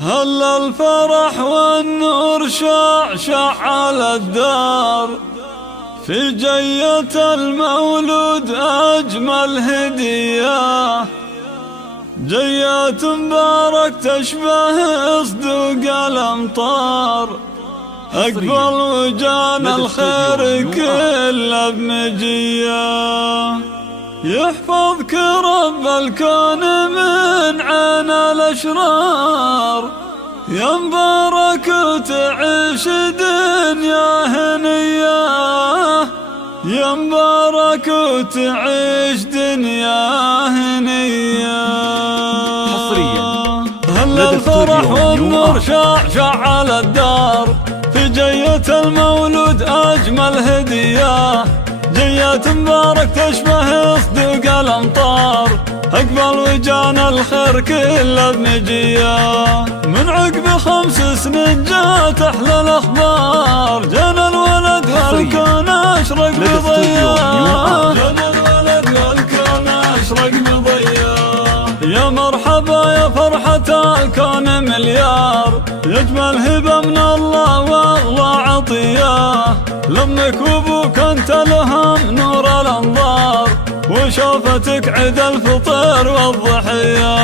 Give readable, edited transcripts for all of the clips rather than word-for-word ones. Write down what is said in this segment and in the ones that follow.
هل الفرح والنور شع على الدار، في جية المولود أجمل هدية، جية مبارك تشبه صدوق الأمطار، أقبل وجان الخير كله بمجية، يحفظك رب الكون من عين الأشرار، يا مبارك وتعيش دنيا هنية، يا مبارك وتعيش دنيا هنية. هل الفرح والنور شع على الدار، في جية المولود أجمل هدية، جية مبارك تشبه صدوق الأمطار، أقبل وجان الخير كله بمجية، من عقب 5 سنين جات أحلى الأخبار، جانا الولد والكون أشرق بضياء، جانا الولد والكون أشرق بضياء، يا مرحبا يا فرحة الكون مليار، يجمل هبة من الله وأغلى عطية، لأمك وأبوك أنت لهم نور الأنظار، وشوفتك عيد الفطر والضحية،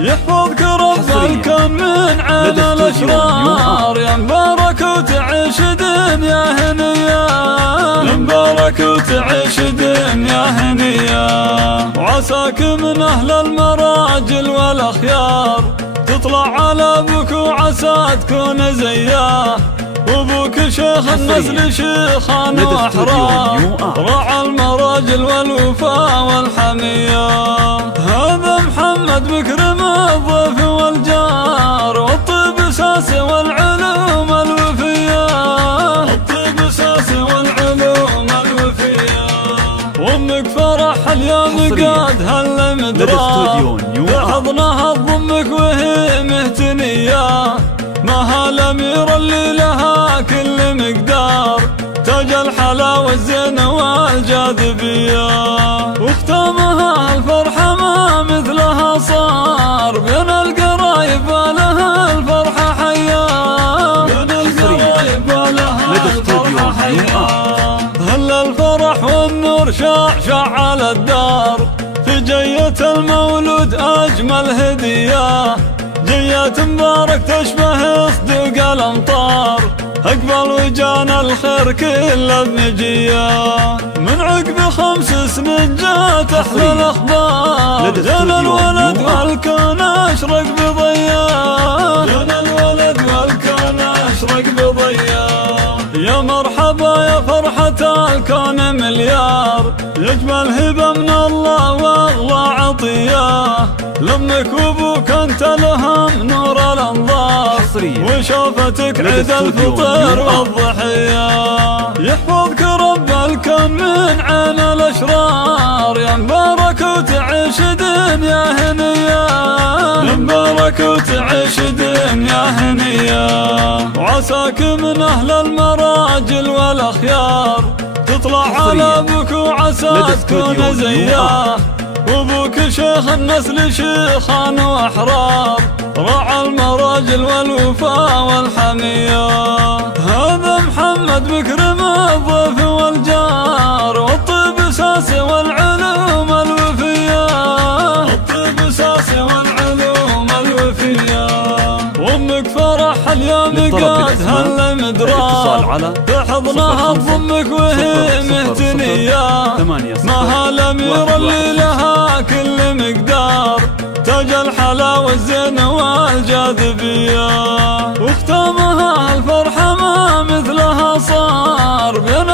يحفظك رب الكون من عين الأشرار، يا مبارك وتعيش دنيا هنية، يا مبارك وتعيش دنيا هنية، وعساك من أهل المراجل والأخيار، تطلع على أبوك وعسى تكون زياه، وابوك شيخ النسل شيخان واحرار، راعى المراجل والوفاء والحمية، هذا محمد مكرم الضيف والجار، والطيب اساس والعلوم الوفية، الطيب اساس والعلوم الوفية، وامك فرح اليوم قاد هالمدرار، بحضنها تضمك وهي مهتنية، مها الأميرة اللي لها كل مقدار، تاج الحلا والزين والجاذبية، واختامها الفرحة ما مثلها صار، بين القرايب ولها الفرحة حياة، بين القرايب ولها الفرحة حياة. هل الفرح والنور شع على الدار، في جية المولود أجمل هدية، جية مبارك تشبه صدوق الأمطار، أقبل وجان الخير كله بمجية، من عقب 5 سنين جات أحلى الأخبار، جانا الولد والكون أشرق بضياء، جانا الولد والكون أشرق بضياء، يا مرحبا يا فرحة الكون مليار، يجمل هبة من الله وأغلى عطية، لأمك وأبوك أنت لهم نور الأنظار، وشوفتك عيد الفطر والضحية، يحفظك رب الكون من عين الأشرار، يا مبارك وتعيش دنيا هنية، يا مبارك وتعيش دنيا هنية، وعساك من أهل المراجل والأخيار، تطلع على أبوك وعسى تكون زياه، وابوك شيخ النسل شيخان واحرار، راعى المراجل والوفاء والحمية، هذا محمد مكرم الضيف والجار، والطيب اساس والعلوم الوفية، الطيب اساس والعلوم الوفية، وامك فرح اليوم قاد هالمدرار، بحضنها تضمك وهي مهتنية، مها الأميرة اللي لها كل مقدار، تاج الحلا والزين والجاذبية، واختامها الفرحة ما مثلها صار، بين